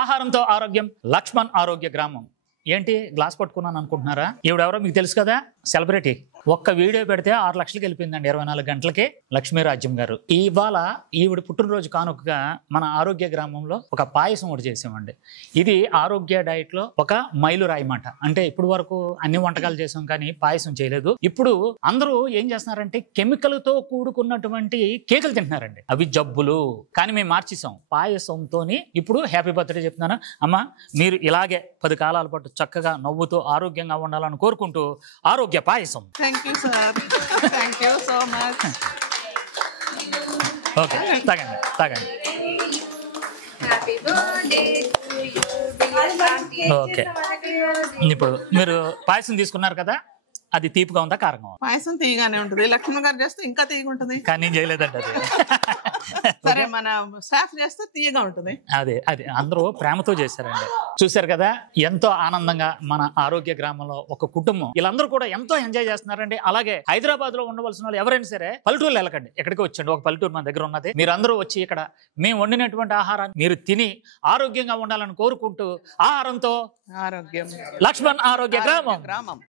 ఆహారంతో ఆరోగ్యం, లక్ష్మణ్ ఆరోగ్య గ్రామం. ఏంటి గ్లాస్ పట్టుకున్నాను అనుకుంటున్నారా? ఈవిడెవరో మీకు తెలుసు కదా, సెలబ్రిటీ. ఒక్క వీడియో పెడితే 6 లక్షలకి వెళ్ళిపోయిందండి 24 గంటలకి. లక్ష్మీరాజ్యం గారు ఇవాళ ఈవిడ పుట్టినరోజు కానుకగా మన ఆరోగ్య గ్రామంలో ఒక పాయసం ఒకటి చేసామండి. ఇది ఆరోగ్య డైట్ లో ఒక మైలురాయి మాట. అంటే ఇప్పుడు వరకు అన్ని వంటకాలు చేసాం కానీ పాయసం చేయలేదు. ఇప్పుడు అందరూ ఏం చేస్తున్నారంటే కెమికల్ తో కూడుకున్నటువంటి కేకులు తింటున్నారండి. అవి జబ్బులు. కానీ మేము మార్చేసాం పాయసంతో. ఇప్పుడు హ్యాపీ బర్త్డే చెప్తున్నాను అమ్మా, మీరు ఇలాగే 10 కాలాల పాటు చక్కగా నవ్వుతూ ఆరోగ్యంగా ఉండాలని కోరుకుంటూ ఆరోగ్య పాయసం. Thank you, sir. Thank you so much. Okay, తాగండి తాగండి. ఓకే, ఇప్పుడు మీరు పాయసం తీసుకున్నారు కదా, అది తీపిగా ఉందా కారంగా ఉందా? పాయసం తీయగానే ఉంటుంది. లక్ష్మణ్ గారు చేస్తే ఇంకా తీయగా ఉంటుంది. కానీ నేను చేయలేదండి అది. సరే, మన స్టాఫ్ చేస్తే తీయగా ఉంటుంది. అదే అదే అందరూ ప్రేమతో చేశారండి. చూశారు కదా, ఎంతో ఆనందంగా మన ఆరోగ్య గ్రామంలో ఒక కుటుంబం వీళ్ళందరూ కూడా ఎంతో ఎంజాయ్ చేస్తున్నారండి. అలాగే హైదరాబాద్ లో ఉండవలసిన వాళ్ళు ఎవరైనా సరే పల్లెటూరు వెళ్ళకండి, ఎక్కడికి వచ్చండి. ఒక పల్లెటూరు మన దగ్గర ఉన్నది. మీరు అందరూ వచ్చి ఇక్కడ మేము వండినటువంటి ఆహారాన్ని మీరు తిని ఆరోగ్యంగా ఉండాలని కోరుకుంటూ ఆహారంతో ఆరోగ్యం, లక్ష్మణ్ ఆరోగ్య గ్రామం.